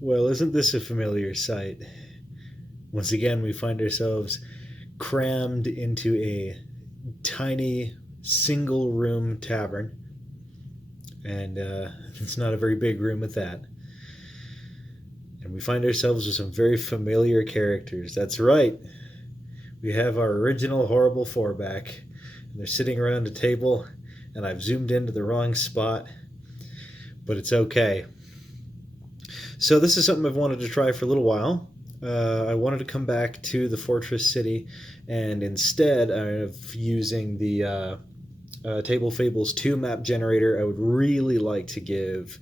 Well, isn't this a familiar sight? Once again, we find ourselves crammed into a tiny single room tavern, and it's not a very big room at that. And we find ourselves with some very familiar characters. That's right, we have our original horrible fourback, and they're sitting around a table, and I've zoomed into the wrong spot, but it's okay. So this is something I've wanted to try for a little while. I wanted to come back to the Fortress City, and instead of using the Table Fables 2 map generator, I would really like to give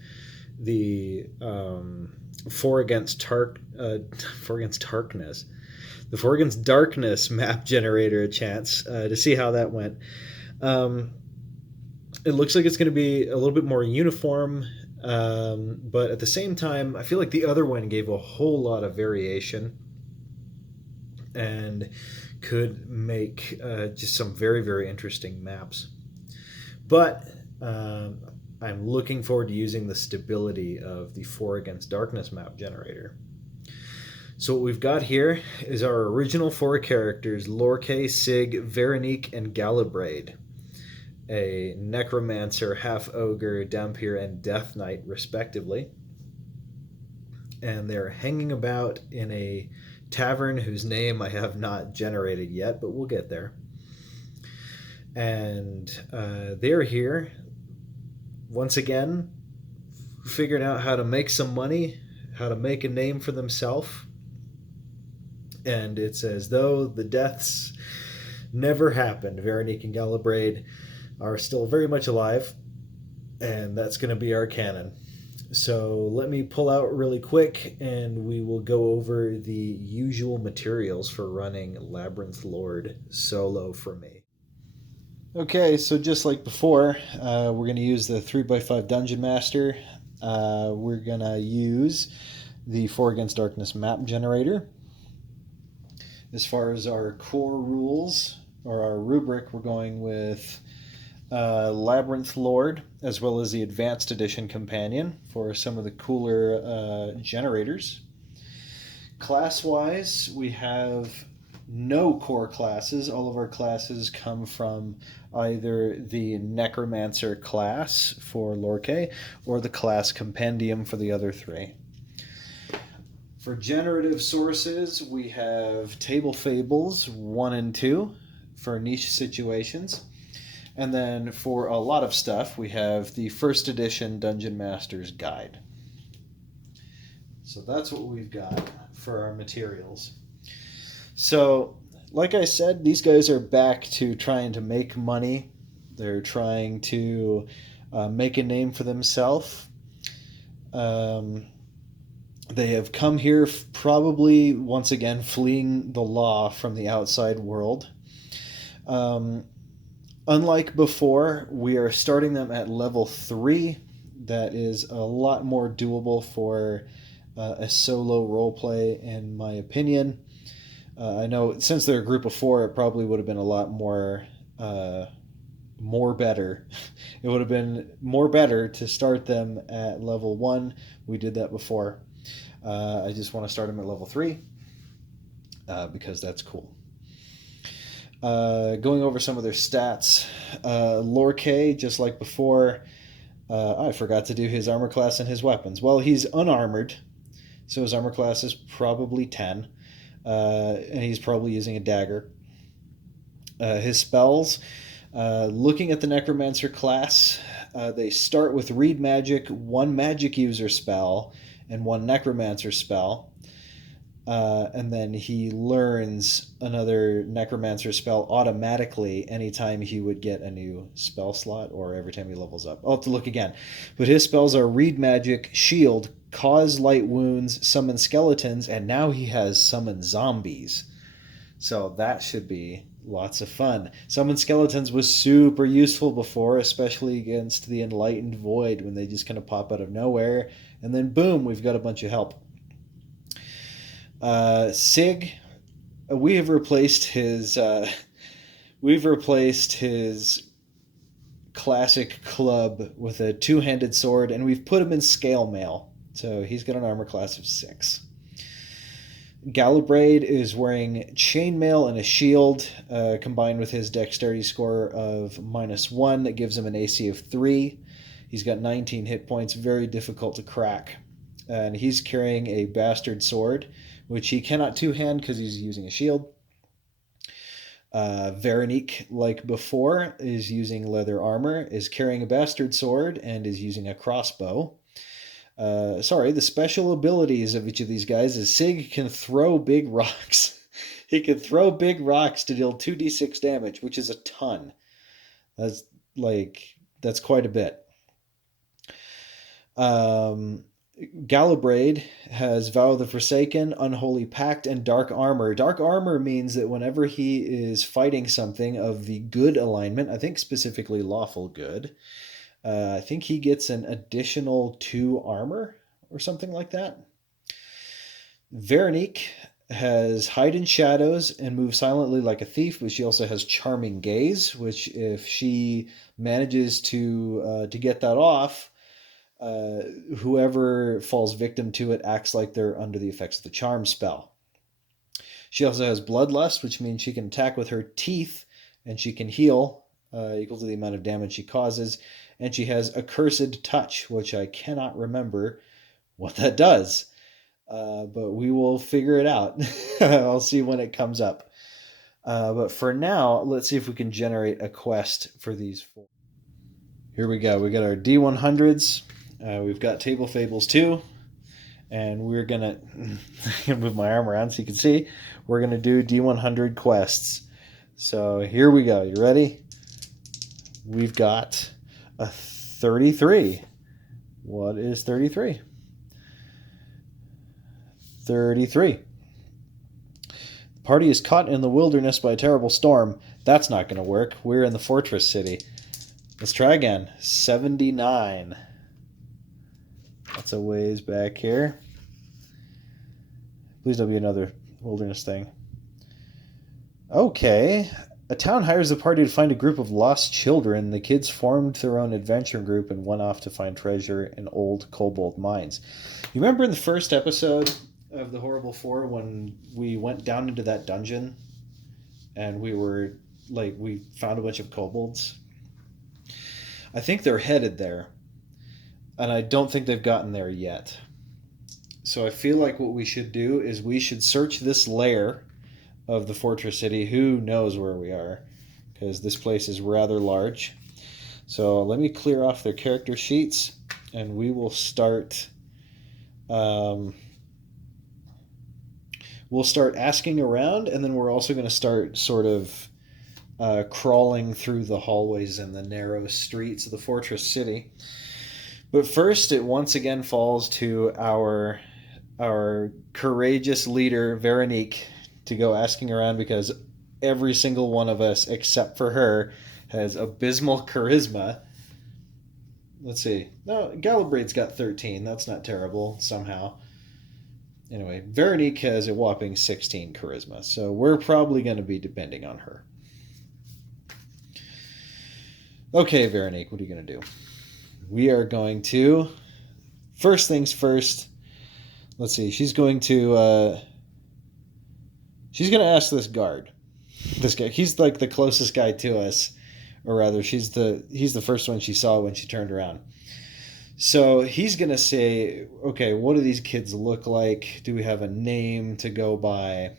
the Four Against Four Against Darkness, the Four Against Darkness map generator a chance to see how that went. Um, it looks like it's going to be a little bit more uniform, but at the same time, I feel like the other one gave a whole lot of variation and could make just some very, very interesting maps. But I'm looking forward to using the stability of the Four Against Darkness map generator. So what we've got here is our original four characters, Lorkay, Sig, Veronique, and Galibrade, a necromancer, half ogre, dhampir, and death knight, respectively. And they're hanging about in a tavern whose name I have not generated yet, but we'll get there. And they're here once again, figuring out how to make some money, how to make a name for themselves. And it's as though the deaths never happened. Veronique and Galibrade are still very much alive, and that's going to be our canon. So let me pull out really quick, and we will go over the usual materials for running Labyrinth Lord solo for me. Okay, so just like before, we're going to use the 3x5 Dungeon Master. We're going to use the Four Against Darkness map generator. As far as our core rules, or our rubric, we're going with Labyrinth Lord, as well as the Advanced Edition Companion for some of the cooler generators. Class-wise, we have no core classes. All of our classes come from either the Necromancer class for Lorkay or the class Compendium for the other three. For generative sources, we have Table Fables 1 and 2 for niche situations. And then for a lot of stuff, we have the first edition Dungeon Master's Guide. So that's what we've got for our materials. So, like I said, these guys are back to trying to make money. They're trying to make a name for themselves. They have come here probably, once again, fleeing the law from the outside world. Unlike before, we are starting them at level 3. That is a lot more doable for a solo roleplay, in my opinion. I know since they're a group of 4, it probably would have been a lot more better. It would have been more better to start them at level 1. We did that before. I just want to start them at level 3 because that's cool. Going over some of their stats. Lorkay, just like before, I forgot to do his armor class and his weapons. Well, he's unarmored, so his armor class is probably 10, and he's probably using a dagger. His spells, looking at the Necromancer class, they start with Read Magic, 1 Magic User spell, and 1 Necromancer spell. And then he learns another Necromancer spell automatically anytime he would get a new spell slot or every time he levels up. I'll have to look again. But his spells are Read Magic, Shield, Cause Light Wounds, Summon Skeletons, and now he has Summon Zombies. So that should be lots of fun. Summon Skeletons was super useful before, especially against the Enlightened Void when they just kind of pop out of nowhere. And then boom, we've got a bunch of help. Sig, we've replaced his classic club with a 2-handed sword, and we've put him in scale mail. So he's got an armor class of 6. Galabrade is wearing chainmail and a shield, combined with his dexterity score of -1. That gives him an AC of 3. He's got 19 hit points, very difficult to crack. And he's carrying a bastard sword, which he cannot two-hand because he's using a shield. Veronique, like before, is using leather armor, is carrying a bastard sword, and is using a crossbow. The special abilities of each of these guys is Sig can throw big rocks. He can throw big rocks to deal 2d6 damage, which is a ton. That's quite a bit. Galabrade has Vow of the Forsaken, Unholy Pact, and Dark Armor. Dark Armor means that whenever he is fighting something of the good alignment, I think specifically lawful good, I think he gets an additional 2 armor or something like that. Veronique has Hide in Shadows and Move Silently Like a Thief, but she also has Charming Gaze, which if she manages to get that off, whoever falls victim to it acts like they're under the effects of the charm spell. She also has Bloodlust, which means she can attack with her teeth, and she can heal equal to the amount of damage she causes. And she has Accursed Touch, which I cannot remember what that does, but we will figure it out. I'll see when it comes up. But for now, let's see if we can generate a quest for these 4. Here we go. We got our D100s. We've got Table Fables 2, and we're going to move my arm around so you can see. We're going to do D100 quests. So here we go. You ready? We've got a 33. What is 33? 33. The party is caught in the wilderness by a terrible storm. That's not going to work. We're in the fortress city. Let's try again. 79. That's a ways back here. Please don't be another wilderness thing. Okay. A town hires the party to find a group of lost children. The kids formed their own adventure group and went off to find treasure in old kobold mines. You remember in the first episode of The Horrible Four when we went down into that dungeon and we found a bunch of kobolds? I think they're headed there. And I don't think they've gotten there yet. So I feel like what we should do is we should search this lair of the fortress city. Who knows where we are? Because this place is rather large. So let me clear off their character sheets. And we will start... we'll start asking around. And then we're also going to start sort of crawling through the hallways and the narrow streets of the fortress city. But first, it once again falls to our courageous leader, Veronique, to go asking around because every single one of us, except for her, has abysmal charisma. Let's see. No, Galabrade's got 13. That's not terrible, somehow. Anyway, Veronique has a whopping 16 charisma, so we're probably going to be depending on her. Okay, Veronique, what are you going to do? We are going to, first things first, let's see, she's going to ask this guard. This guy, he's like the closest guy to us, or rather, he's the first one she saw when she turned around. So he's going to say, okay, what do these kids look like? Do we have a name to go by?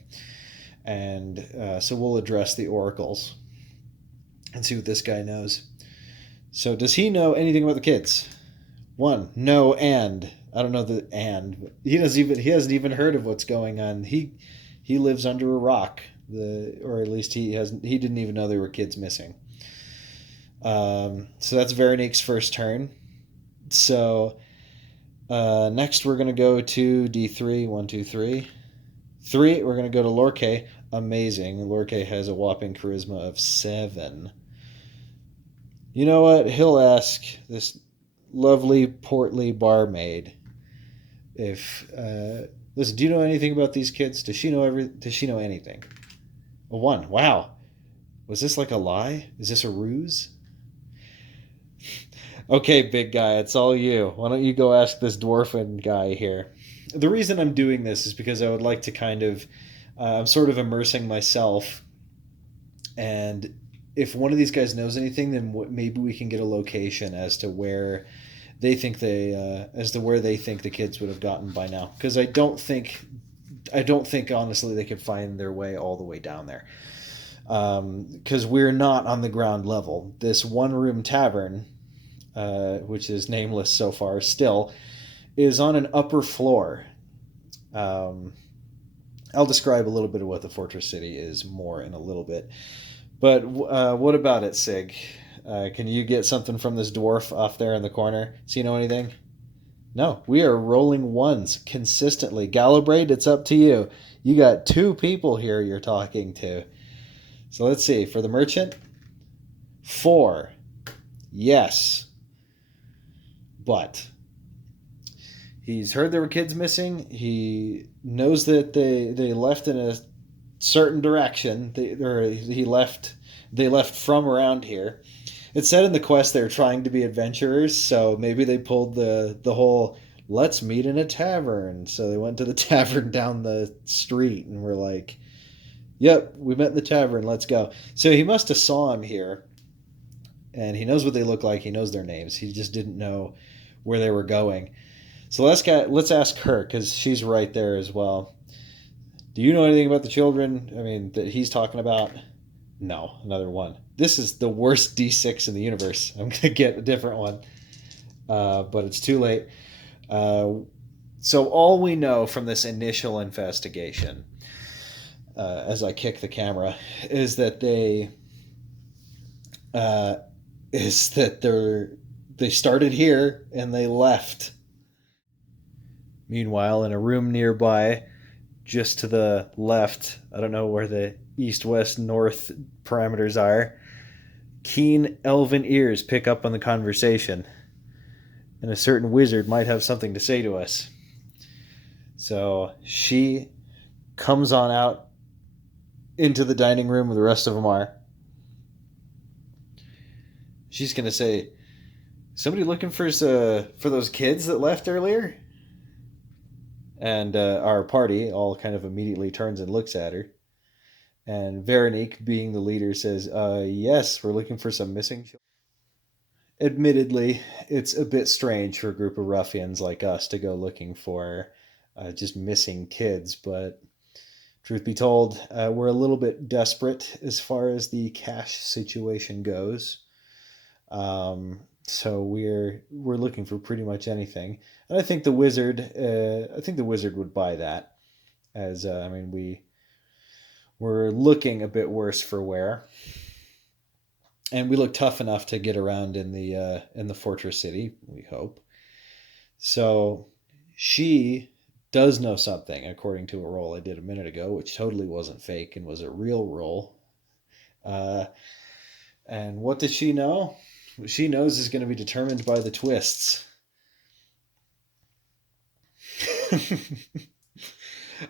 And so we'll address the oracles and see what this guy knows. So does he know anything about the kids? 1, no, and I don't know the and. But he hasn't even heard of what's going on. He lives under a rock. Or at least he didn't even know there were kids missing. So that's Veronique's first turn. So next we're gonna go to D3. 1, 2, 3. 3. We're gonna go to Lorkay. Amazing. Lorkay has a whopping charisma of 7. You know what? He'll ask this lovely, portly barmaid if... listen, do you know anything about these kids? Does she know anything? A 1. Wow. Was this like a lie? Is this a ruse? Okay, big guy, it's all you. Why don't you go ask this dwarfen guy here? The reason I'm doing this is because I would like to kind of, I'm sort of immersing myself, and if one of these guys knows anything, then maybe we can get a location as to where as to where they think the kids would have gotten by now. Because I don't think honestly they could find their way all the way down there. Because we're not on the ground level. This one room tavern, which is nameless so far, still is on an upper floor. Um, I'll describe a little bit of what the Fortress City is more in a little bit. But what about it, Sig? Can you get something from this dwarf off there in the corner? Does he know anything? No, we are rolling ones consistently. Gallowbraid, it's up to you. You got two people here you're talking to. So let's see. For the merchant, 4. Yes. But he's heard there were kids missing. He knows that they left in a certain direction. They left from around here. It said in the quest they were trying to be adventurers, so maybe they pulled the whole let's meet in a tavern. So they went to the tavern down the street and were like, "Yep, we met in the tavern. Let's go." So he must have saw him here, and he knows what they look like. He knows their names. He just didn't know where they were going. So let's ask her because she's right there as well. Do you know anything about the children? I mean, that he's talking about? No, another one. This is the worst D6 in the universe. I'm gonna get a different one, but it's too late. Uh, so all we know from this initial investigation, as I kick the camera, is that uh, they started here and they left. Meanwhile, in a room nearby, just to the left, I don't know where the east, west, north parameters are, keen elven ears pick up on the conversation, and a certain wizard might have something to say to us. So she comes on out into the dining room where the rest of them are. She's going to say, "Somebody looking for those kids that left earlier?" And our party all kind of immediately turns and looks at her. And Veronique, being the leader, says, "Yes, we're looking for some missing children." Admittedly, it's a bit strange for a group of ruffians like us to go looking for just missing kids, but truth be told, we're a little bit desperate as far as the cash situation goes. So we're looking for pretty much anything, and I think the wizard would buy that. As I mean, we're looking a bit worse for wear, and we look tough enough to get around in the fortress city. We hope. So she does know something, according to a roll I did a minute ago, which totally wasn't fake and was a real roll. Uh, and what does she know? What she knows is going to be determined by the twists.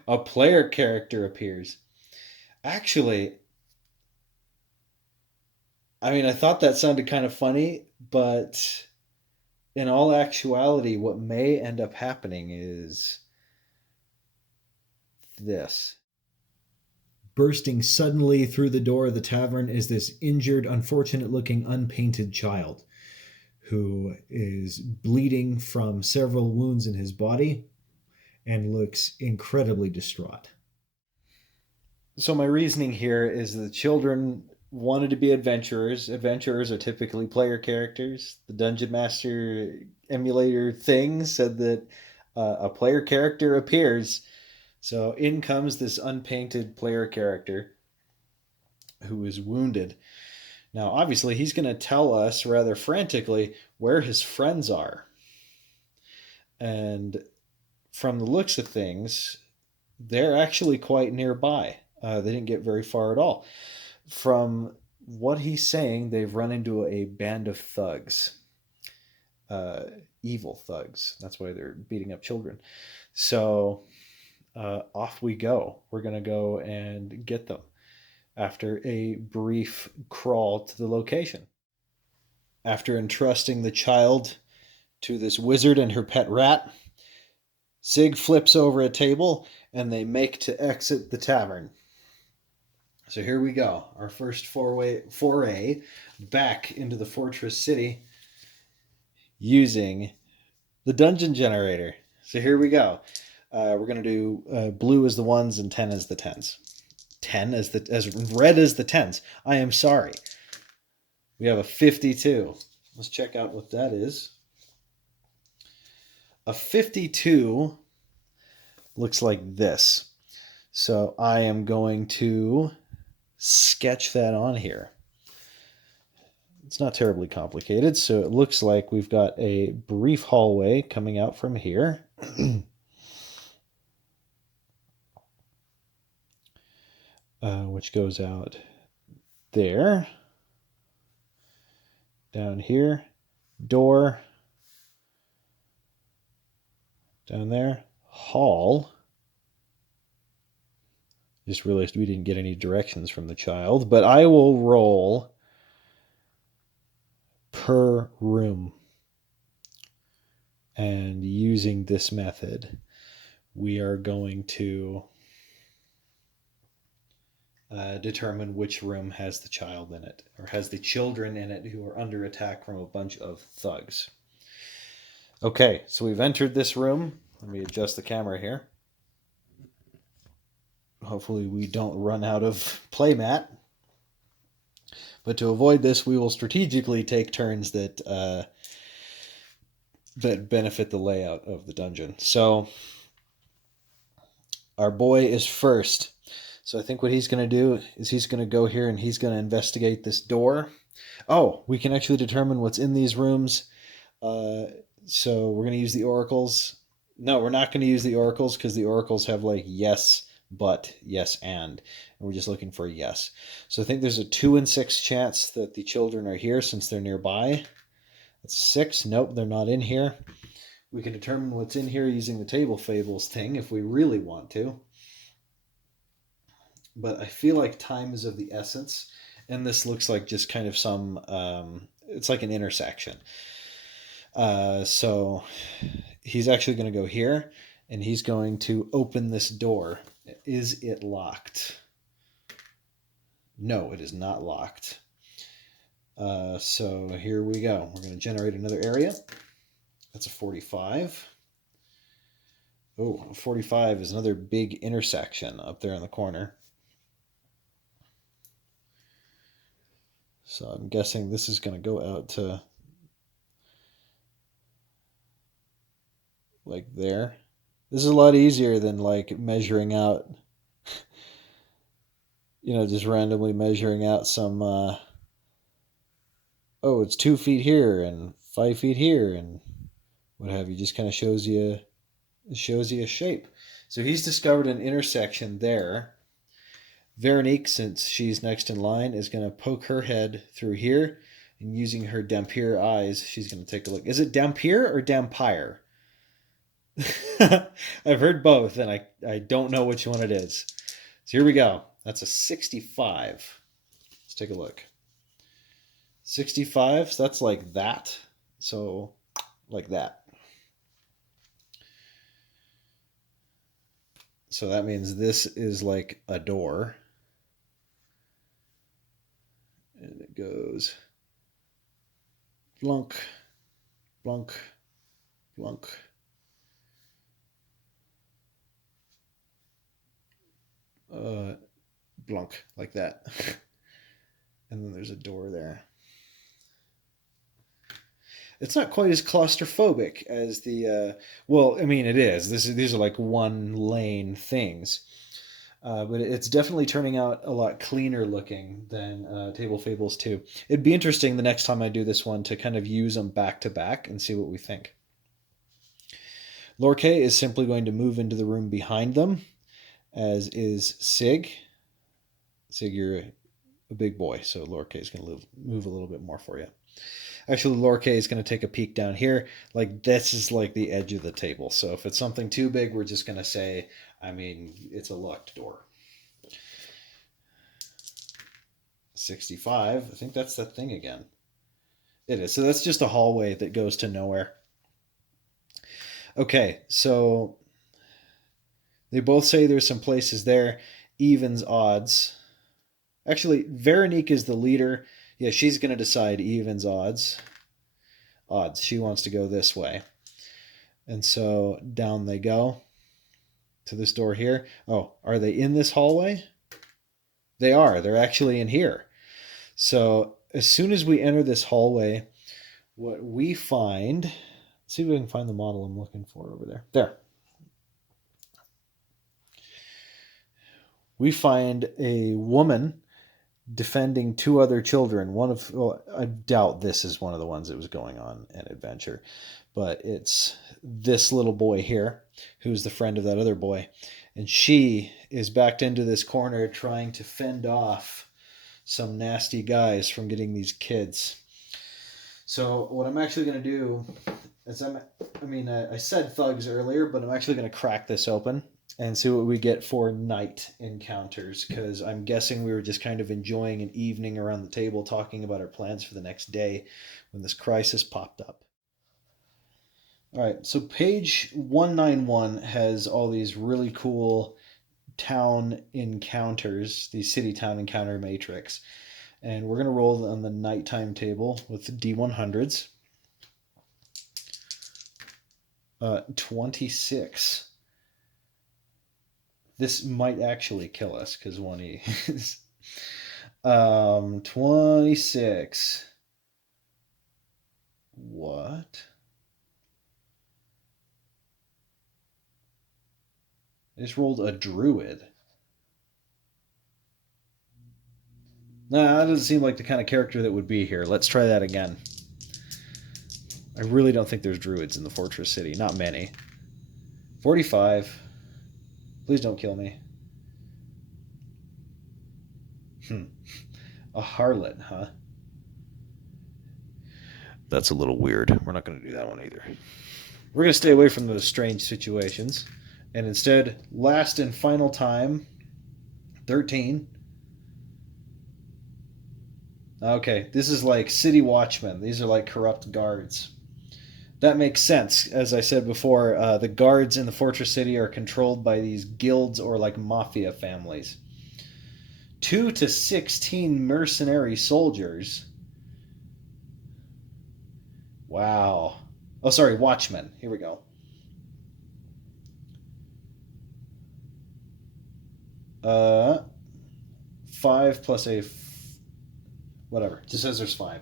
A player character appears. Actually, I mean, I thought that sounded kind of funny, but in all actuality, what may end up happening is this. Bursting suddenly through the door of the tavern is this injured, unfortunate looking, unpainted child who is bleeding from several wounds in his body and looks incredibly distraught. So, my reasoning here is the children wanted to be adventurers. Adventurers are typically player characters. The Dungeon Master emulator thing said that a player character appears. So in comes this unpainted player character who is wounded. Now, obviously, he's going to tell us rather frantically where his friends are. And from the looks of things, they're actually quite nearby. They didn't get very far at all. From what he's saying, they've run into a band of thugs. Evil thugs. That's why they're beating up children. So off we go. We're going to go and get them after a brief crawl to the location. After entrusting the child to this wizard and her pet rat, Sig flips over a table and they make to exit the tavern. So here we go, our first foray back into the fortress city using the dungeon generator. So here we go. We're going to do blue as the ones and 10 as the tens. 10 as red as the tens. I am sorry. We have a 52. Let's check out what that is. A 52 looks like this. So I am going to sketch that on here. It's not terribly complicated. So it looks like we've got a brief hallway coming out from here. Which goes out there. Down here. Door. Down there. Hall. Just realized we didn't get any directions from the child, but I will roll per room. And using this method, we are going to determine which room has the child in it, or has the children in it who are under attack from a bunch of thugs. Okay, so we've entered this room. Let me adjust the camera here. Hopefully we don't run out of playmat. But to avoid this, we will strategically take turns that benefit the layout of the dungeon. So our boy is first. So I think what he's going to do is he's going to go here and he's going to investigate this door. Oh, we can actually determine what's in these rooms. So we're going to use the oracles. No, we're not going to use the oracles because the oracles have like yes, but, yes, and we're just looking for a yes. So I think there's a 2 in 6 chance that the children are here since they're nearby. That's 6. Nope, they're not in here. We can determine what's in here using the table fables thing if we really want to. But I feel like time is of the essence, and this looks like just kind of some, it's like an intersection. So he's actually going to go here, and he's going to open this door. Is it locked? No, it is not locked. So here we go. We're going to generate another area. That's a 45. Oh, 45 is another big intersection up there in the corner. So I'm guessing this is going to go out to like there. This is a lot easier than like measuring out, just randomly measuring out some, oh, it's 2 feet here and 5 feet here and what have you. Just kind of shows you a shape. So he's discovered an intersection there. Veronique, since she's next in line, is going to poke her head through here, and using her Dampier eyes, she's going to take a look. Is it Dampier or Dampire? I've heard both, and I don't know which one it is. So here we go. That's a 65. Let's take a look. 65, so that's like that. So, like that. So that means this is like a door. And it goes blunk, blunk, blunk. Blunk, like that. And then there's a door there. It's not quite as claustrophobic as the, well, I mean, it is. These are like one lane things. But it's definitely turning out a lot cleaner looking than Table Fables 2. It'd be interesting the next time I do this one to kind of use them back to back and see what we think. Lorkay is simply going to move into the room behind them, as is Sig. Sig, you're a big boy, so Lorkay is going to move a little bit more for you. Actually, Lorkay is going to take a peek down here. Like, this is like the edge of the table. So if it's something too big, we're just going to say, it's a locked door. 65. I think that's that thing again. It is. So that's just a hallway that goes to nowhere. Okay, so they both say there's some places there. Evens, odds. Actually, Veronique is the leader. Yeah, she's going to decide evens, odds. Odds. She wants to go this way. And so down they go to this door here. Oh, are they in this hallway? They are. They're actually in here. So as soon as we enter this hallway, what we find, let's see if we can find the model I'm looking for over there. There. We find a woman defending two other children. One of, well, I doubt this is one of the ones that was going on an adventure, but it's this little boy here who's the friend of that other boy. And she is backed into this corner trying to fend off some nasty guys from getting these kids. So what I'm actually going to do is I said thugs earlier, but I'm actually going to crack this open and see what we get for night encounters, because I'm guessing we were just kind of enjoying an evening around the table talking about our plans for the next day when this crisis popped up. All right, so page 191 has all these really cool town encounters, these city town encounter matrix. And we're going to roll on the nighttime table with the D100s. 26. This might actually kill us because 1E is 26. What? I just rolled a druid. Nah, that doesn't seem like the kind of character that would be here. Let's try that again. I really don't think there's druids in the Fortress City. Not many. 45. Please don't kill me. A harlot, huh? That's a little weird. We're not going to do that one either. We're going to stay away from those strange situations. And instead, last and final time, 13. Okay, this is like city watchmen. These are like corrupt guards. That makes sense. As I said before, the guards in the Fortress City are controlled by these guilds or like mafia families. 2 to 16 mercenary soldiers. Wow. Oh, sorry, watchmen. Here we go. 5 plus whatever. Just says there's 5.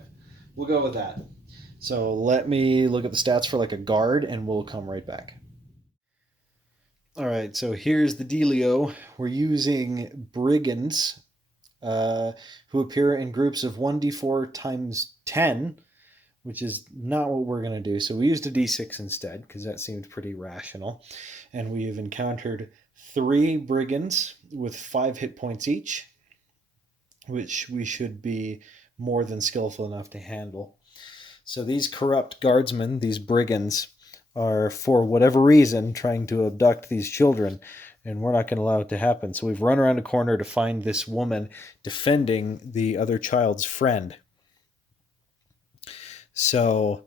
We'll go with that. So let me look at the stats for like a guard and we'll come right back. All right, so here's the dealio. We're using brigands who appear in groups of 1d4 times 10, which is not what we're going to do. So we used a d6 instead because that seemed pretty rational. And we've encountered 3 brigands with 5 hit points each, which we should be more than skillful enough to handle. So these corrupt guardsmen, these brigands, are for whatever reason trying to abduct these children, and we're not going to allow it to happen. So we've run around a corner to find this woman defending the other child's friend. So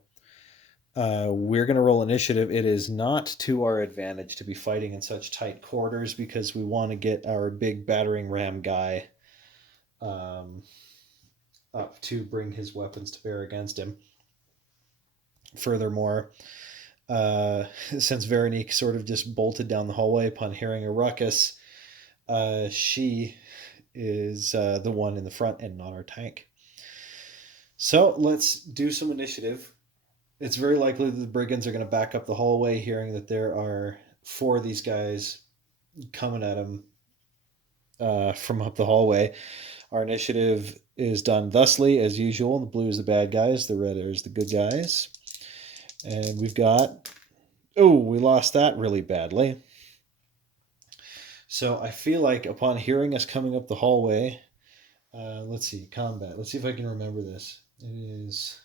we're going to roll initiative. It is not to our advantage to be fighting in such tight quarters because we want to get our big battering ram guy up to bring his weapons to bear against him. Furthermore, since Veronique sort of just bolted down the hallway upon hearing a ruckus, she is the one in the front and not our tank. So let's do some initiative. It's very likely that the brigands are going to back up the hallway, hearing that there are 4 of these guys coming at him from up the hallway. Our initiative is done thusly, as usual. The blue is the bad guys, the red is the good guys. And we've got... Oh, we lost that really badly. So I feel like upon hearing us coming up the hallway... let's see, combat. Let's see if I can remember this. It is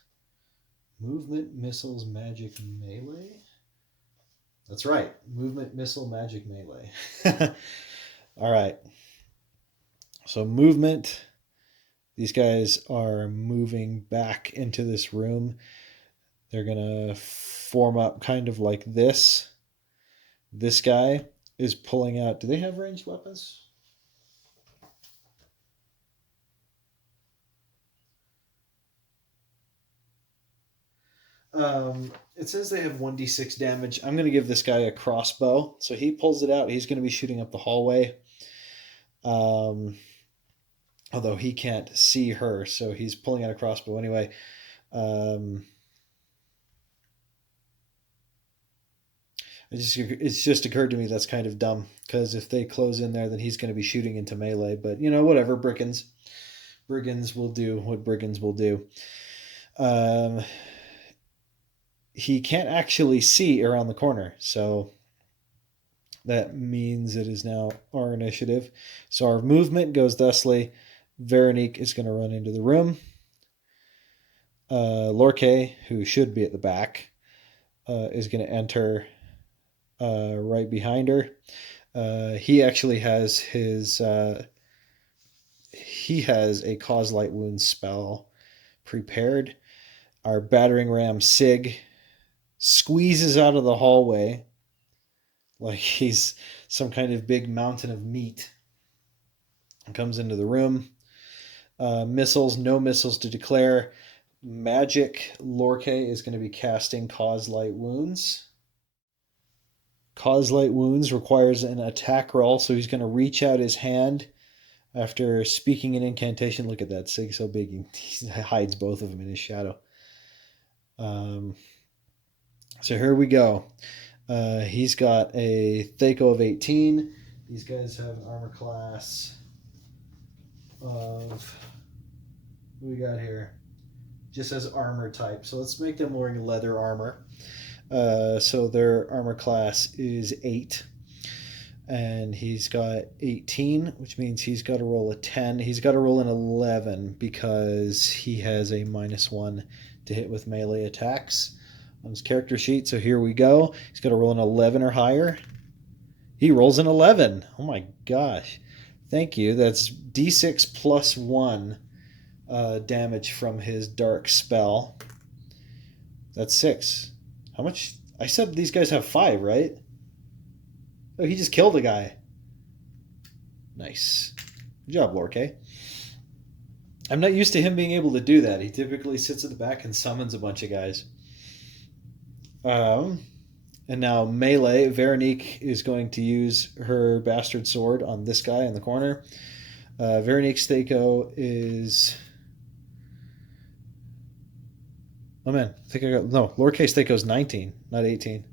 movement, missiles, magic, melee. That's right. Movement, missile, magic, melee. All right. So movement, These guys are moving back into this room. They're going to form up kind of like this. This guy is pulling out. Do they have ranged weapons? It says they have 1d6 damage. I'm going to give this guy a crossbow. So he pulls it out. He's going to be shooting up the hallway. Although he can't see her, so he's pulling out a crossbow anyway. It's just occurred to me that's kind of dumb, because if they close in there, then he's going to be shooting into melee. But, whatever, brigands. Brigands will do what brigands will do. He can't actually see around the corner, so that means it is now our initiative. So our movement goes thusly. Veronique is going to run into the room. Lorque, who should be at the back, is going to enter right behind her. He actually has he has a cause light wounds spell prepared. Our battering ram Sig squeezes out of the hallway like he's some kind of big mountain of meat. Comes into the room. Missiles, no missiles to declare. Magic, Lorque is going to be casting Cause Light Wounds. Cause Light Wounds requires an attack roll, so he's going to reach out his hand after speaking an incantation. Look at that, Sig so big he hides both of them in his shadow. So here we go. He's got a Thaco of 18. These guys have an armor class of... What we got here? Just says armor type. So let's make them wearing leather armor. So their armor class is 8. And he's got 18, which means he's got to roll a 10. He's got to roll an 11 because he has a -1 to hit with melee attacks on his character sheet. So here we go. He's got to roll an 11 or higher. He rolls an 11. Oh my gosh. Thank you. That's D6 plus 1 damage from his dark spell. That's 6. How much? I said these guys have 5, right? Oh, he just killed a guy. Nice. Good job, Lorque. I'm not used to him being able to do that. He typically sits at the back and summons a bunch of guys. And now melee, Veronique is going to use her bastard sword on this guy in the corner. Veronique's Thaco is... Oh man, I think I got... No, Lorque's Thaco is 19, not 18.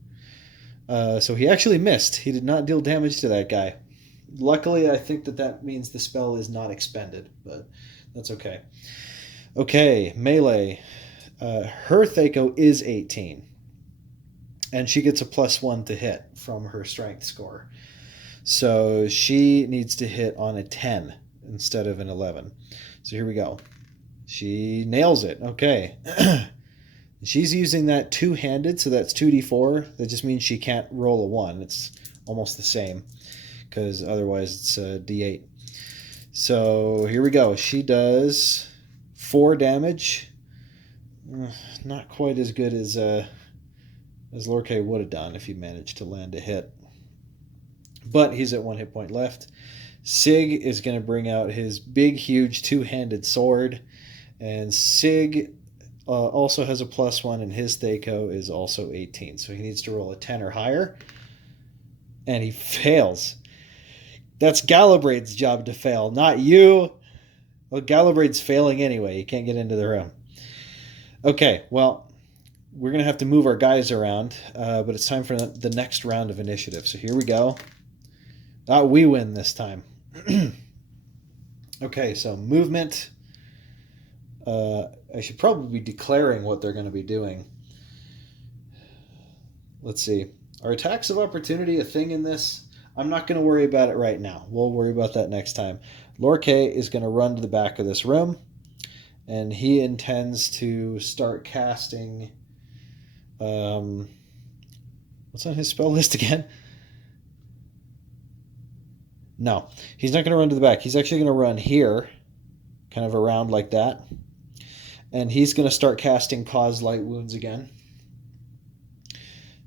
So he actually missed. He did not deal damage to that guy. Luckily, I think that means the spell is not expended, but that's okay. Okay, melee. Her Thaco is 18. And she gets a +1 to hit from her strength score. So she needs to hit on a 10 instead of an 11. So here we go. She nails it. Okay. She's using that two-handed, so that's 2d4. That just means she can't roll a 1. It's almost the same, because otherwise it's a d8. So here we go. She does 4 damage. Not quite as good as Lorque would have done if he managed to land a hit. But he's at 1 hit point left. Sig is going to bring out his big, huge two-handed sword. And Sig also has a +1, and his Thaco is also 18. So he needs to roll a 10 or higher. And he fails. That's Galabraid's job to fail, not you. Well, Galabraid's failing anyway. He can't get into the room. Okay, well... We're going to have to move our guys around, but it's time for the next round of initiative. So here we go. We win this time. Okay, so movement. I should probably be declaring what they're going to be doing. Let's see. Are attacks of opportunity a thing in this? I'm not going to worry about it right now. We'll worry about that next time. Lorque is going to run to the back of this room, and he intends to start casting... what's on his spell list again? No, he's not going to run to the back. He's actually going to run here kind of around like that. And he's going to start casting Cause Light Wounds again.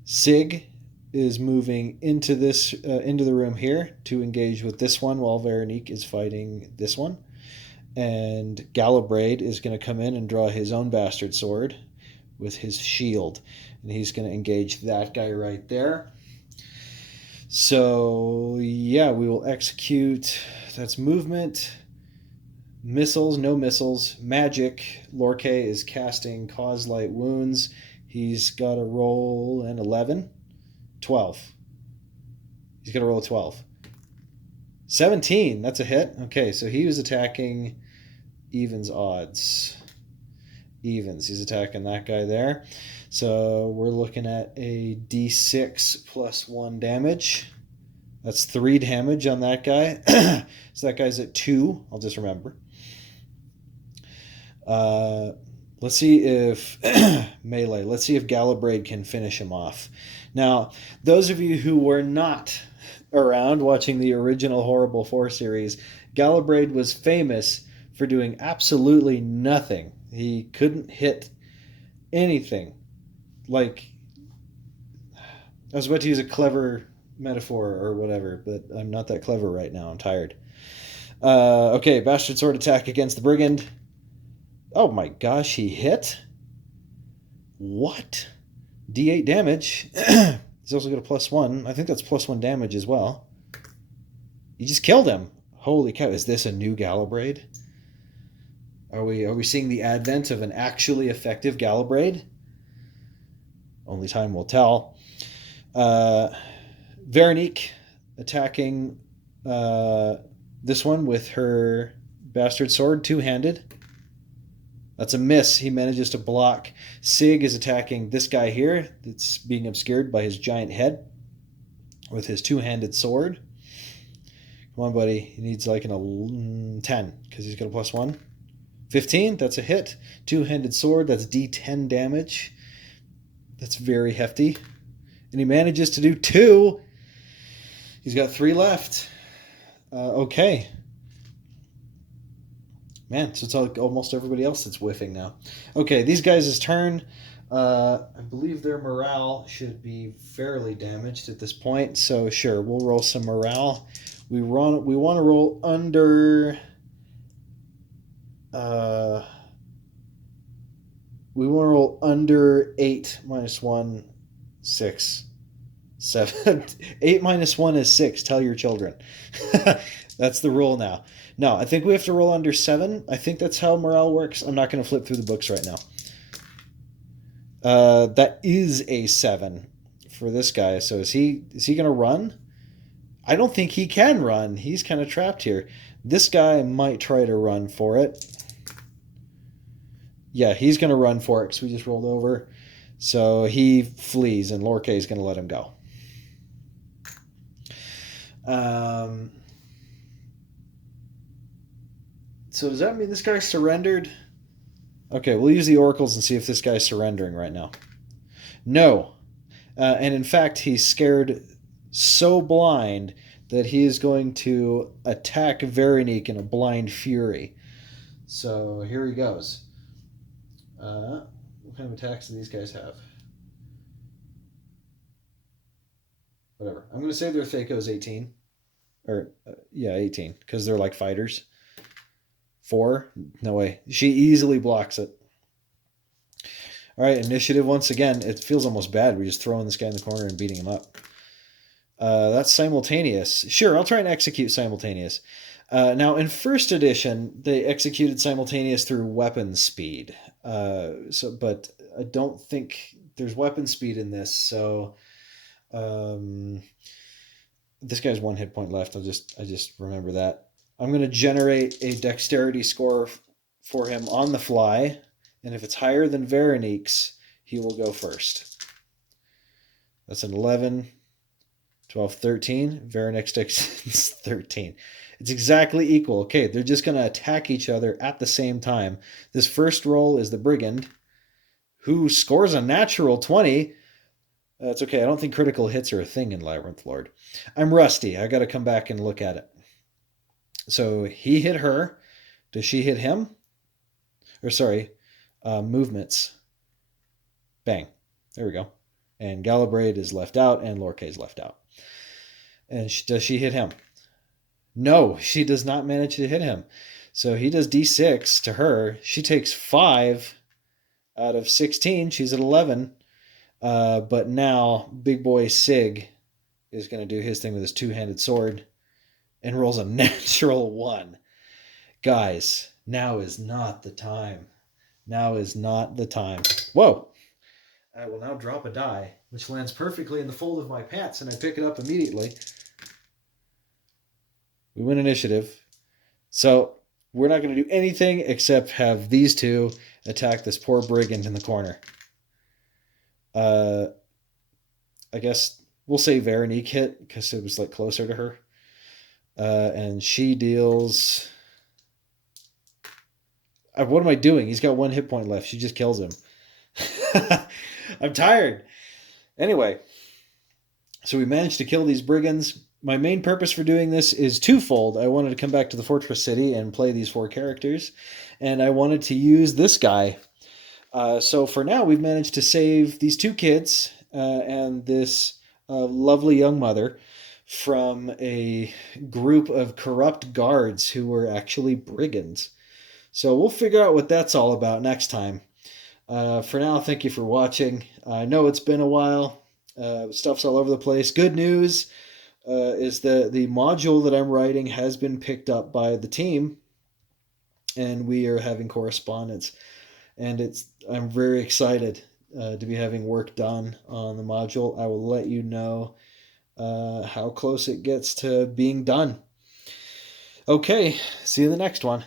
Sig is moving into the room here to engage with this one while Veronique is fighting this one. And Galabrade is going to come in and draw his own bastard sword with his shield. And he's going to engage that guy right there. So, yeah, we will execute. That's movement. Missiles, no missiles. Magic. Lorkay is casting Cause Light Wounds. He's got to roll an 11. 12. He's got to roll a 12. 17. That's a hit. Okay, so he was attacking evens odds. Evens. He's attacking that guy there. So we're looking at a d6 plus 1 damage. That's 3 damage on that guy. So that guy's at 2. I'll just remember. Let's see if melee. Let's see if Galabrade can finish him off. Now, those of you who were not around watching the original Horrible 4 series, Galabrade was famous for doing absolutely nothing. He couldn't hit anything. Like, I was about to use a clever metaphor or whatever, but I'm not that clever right now. I'm tired. Okay, Bastard Sword attack against the Brigand. Oh my gosh, he hit? What? D8 damage. He's also got a +1. I think that's +1 damage as well. You just killed him. Holy cow, is this a new Galabrade? Are we seeing the advent of an actually effective Galabrade? Only time will tell. Veronique attacking this one with her Bastard Sword, two-handed. That's a miss. He manages to block. Sig is attacking this guy here that's being obscured by his giant head with his two-handed sword. Come on, buddy. He needs like an 10 because he's got a +1. 15, that's a hit. Two-handed sword, that's D10 damage. That's very hefty. And he manages to do 2. He's got 3 left. Okay. Man, so it's like almost everybody else that's whiffing now. Okay, these guys' turn. I believe their morale should be fairly damaged at this point. So sure, we'll roll some morale. We want to roll under. We want to roll under 8 minus 1, 6, 7. 8 minus 1 is 6. Tell your children. That's the rule now. No, I think we have to roll under 7. I think that's how morale works. I'm not going to flip through the books right now. That is a 7 for this guy. So is he going to run? I don't think he can run. He's kind of trapped here. This guy might try to run for it. Yeah, he's going to run for it because we just rolled over. So he flees, and Lorkay is going to let him go. So does that mean this guy surrendered? Okay, we'll use the oracles and see if this guy's surrendering right now. No. And in fact, he's scared so blind that he is going to attack Veronique in a blind fury. So here he goes. What kind of attacks do these guys have? Whatever. I'm going to say their Thaco's 18. Or, 18. Because they're like fighters. 4? No way. She easily blocks it. All right, initiative once again. It feels almost bad. We're just throwing this guy in the corner and beating him up. That's simultaneous. Sure, I'll try and execute simultaneous. Now, in first edition, they executed simultaneous through weapon speed. But I don't think there's weapon speed in this. So, this guy's 1 hit point left. I just remember that. I'm going to generate a dexterity score for him on the fly, and if it's higher than Veronique's, he will go first. That's an 11, 12, 13. Veronique's dex is 13. It's exactly equal. Okay, they're just going to attack each other at the same time. This first roll is the Brigand, who scores a natural 20. That's okay. I don't think critical hits are a thing in Labyrinth Lord. I'm rusty. I got to come back and look at it. So he hit her, Does she hit him? Or sorry, movements. Bang. There we go. And Galabraid is left out, and Lorca is left out. And does she hit him? No, she does not manage to hit him. So he does d6 to her. She takes 5 out of 16. She's at 11. But now big boy Sig is going to do his thing with his two-handed sword and rolls a natural 1. Guys, now is not the time. Now is not the time. Whoa. I will now drop a die, which lands perfectly in the fold of my pants, and I pick it up immediately. We win initiative. So we're not going to do anything except have these two attack this poor brigand in the corner. I guess we'll say Veronique hit because it was like closer to her. And she deals... What am I doing? He's got 1 hit point left. She just kills him. I'm tired. Anyway, so we managed to kill these brigands. My main purpose for doing this is twofold. I wanted to come back to the Fortress City and play these 4 characters, and I wanted to use this guy. So for now, we've managed to save these 2 kids and this lovely young mother from a group of corrupt guards who were actually brigands. So we'll figure out what that's all about next time. For now, thank you for watching. I know it's been a while. Stuff's all over the place. Good news is that the module that I'm writing has been picked up by the team, and we are having correspondence. And I'm very excited to be having work done on the module. I will let you know how close it gets to being done. Okay, see you in the next one.